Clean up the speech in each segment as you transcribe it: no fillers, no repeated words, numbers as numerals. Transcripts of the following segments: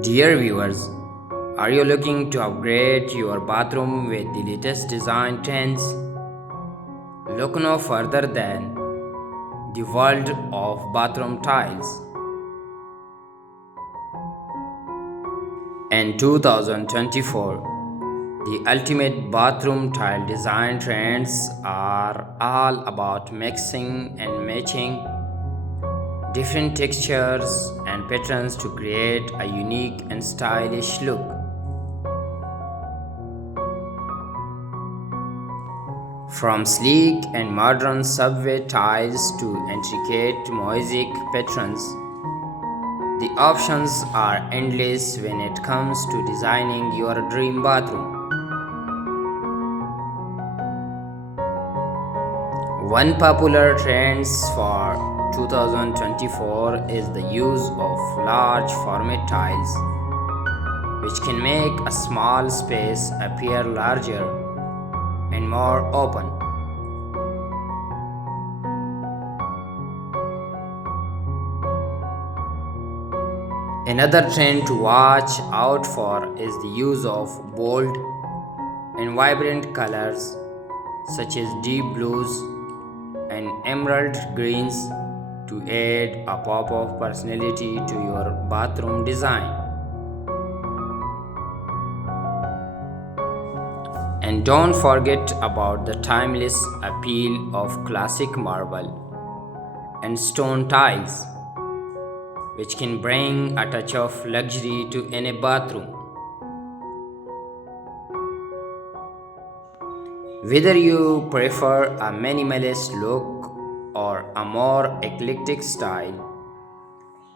Dear viewers, are you looking to upgrade your bathroom with the latest design trends? Look no further than the world of bathroom tiles. In 2024, the ultimate bathroom tile design trends are all about mixing and matching different textures and patterns to create a unique and stylish look. From sleek and modern subway tiles to intricate mosaic patterns, the options are endless when it comes to designing your dream bathroom. One popular trend for 2024 is the use of large format tiles, which can make a small space appear larger and more open. Another trend to watch out for is the use of bold and vibrant colors such as deep blues and emerald greens to add a pop of personality to your bathroom design. And don't forget about the timeless appeal of classic marble and stone tiles, which can bring a touch of luxury to any bathroom. Whether you prefer a minimalist look or a more eclectic style,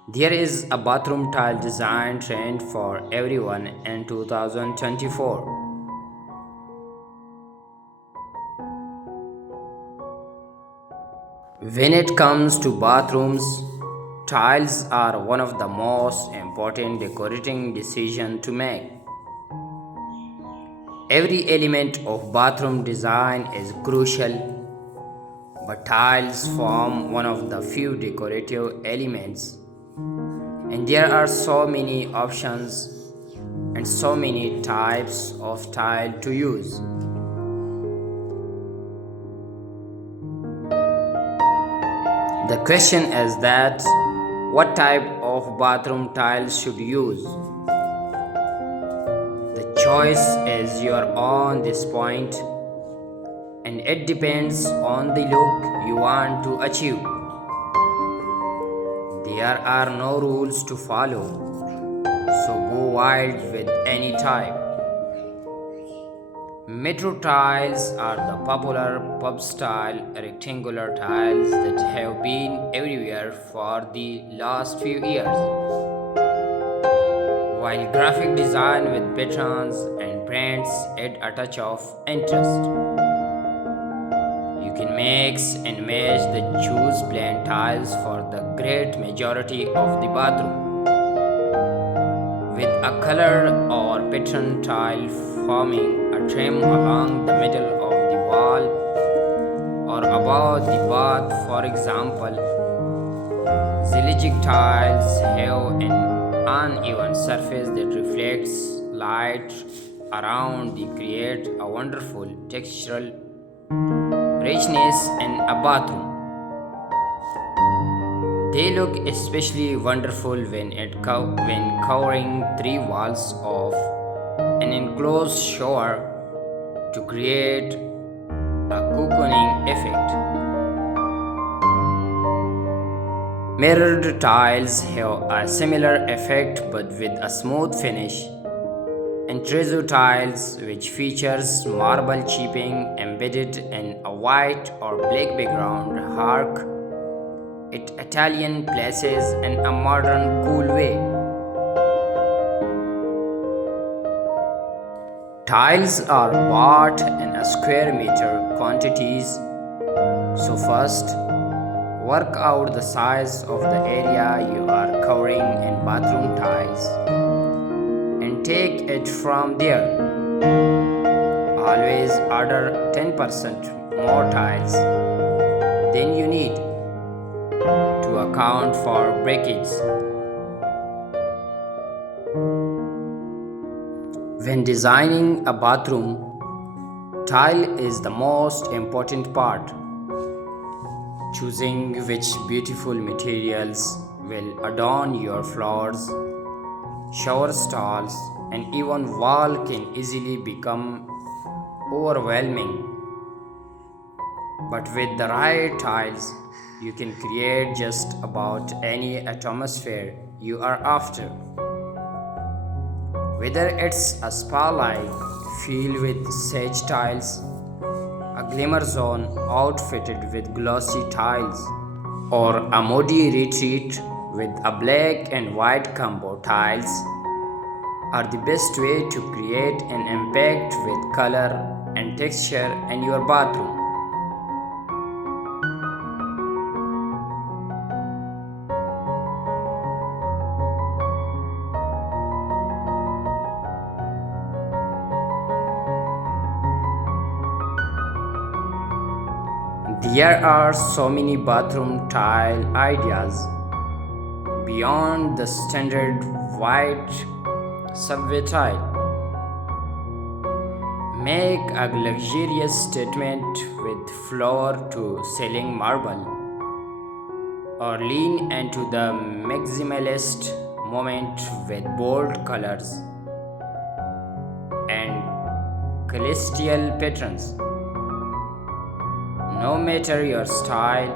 there is a bathroom tile design trend for everyone in 2024. When it comes to bathrooms, tiles are one of the most important decorating decisions to make. Every element of bathroom design is crucial, but tiles form one of the few decorative elements, and there are so many options and so many types of tile to use. The question is that what type of bathroom tiles should use? The choice is your own this point, and it depends on the look you want to achieve. There are no rules to follow, so go wild with any type. Metro tiles are the popular pub style rectangular tiles that have been everywhere for the last few years. While graphic design with patterns and brands add a touch of interest, you can mix and match the choose plain tiles for the great majority of the bathroom, with a color or pattern tile forming a trim along the middle of the wall or above the bath. For example, Zeligic tiles have an uneven surface that reflects light around the create a wonderful textural richness in a bathroom. They look especially wonderful when covering three walls of an enclosed shower to create a cocooning effect. Mirrored tiles have a similar effect but with a smooth finish. And Trezo tiles, which features marble chipping embedded in a white or black background, hark it Italian places in a modern, cool way. Tiles are bought in a square meter quantities, so first work out the size of the area you are covering in bathroom tiles and take it from there. Always order 10% more tiles than you need to account for breakage. When designing a bathroom, tile is the most important part. Choosing which beautiful materials will adorn your floors, shower stalls, and even wall can easily become overwhelming. But with the right tiles, you can create just about any atmosphere you are after. Whether it's a spa-like feel with sage tiles, a glimmer zone outfitted with glossy tiles, or a moody retreat with a black and white combo tiles, are the best way to create an impact with color and texture in your bathroom. There are so many bathroom tile ideas beyond the standard white subway tile. Make a luxurious statement with floor to ceiling marble, or lean into the maximalist moment with bold colors and celestial patterns. No matter your style,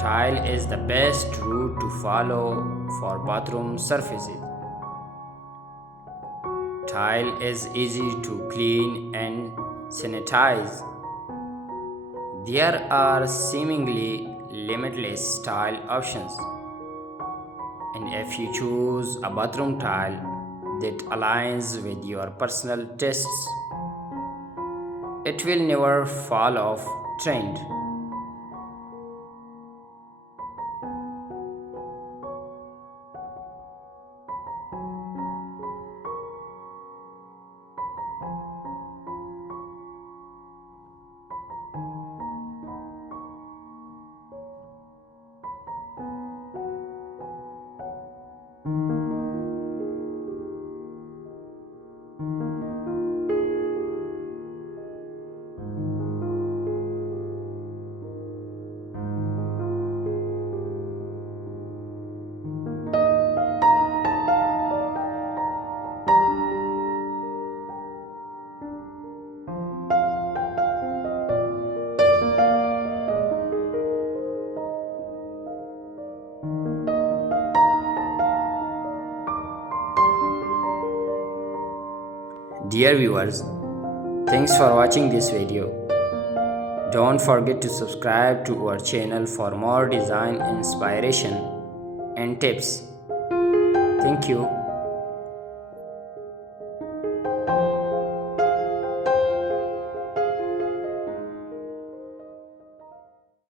tile is the best route to follow for bathroom surfaces. Tile is easy to clean and sanitize. There are seemingly limitless tile options, and if you choose a bathroom tile that aligns with your personal tastes, it will never fall off trend. Dear viewers, thanks for watching this video. Don't forget to subscribe to our channel for more design inspiration and tips. Thank you.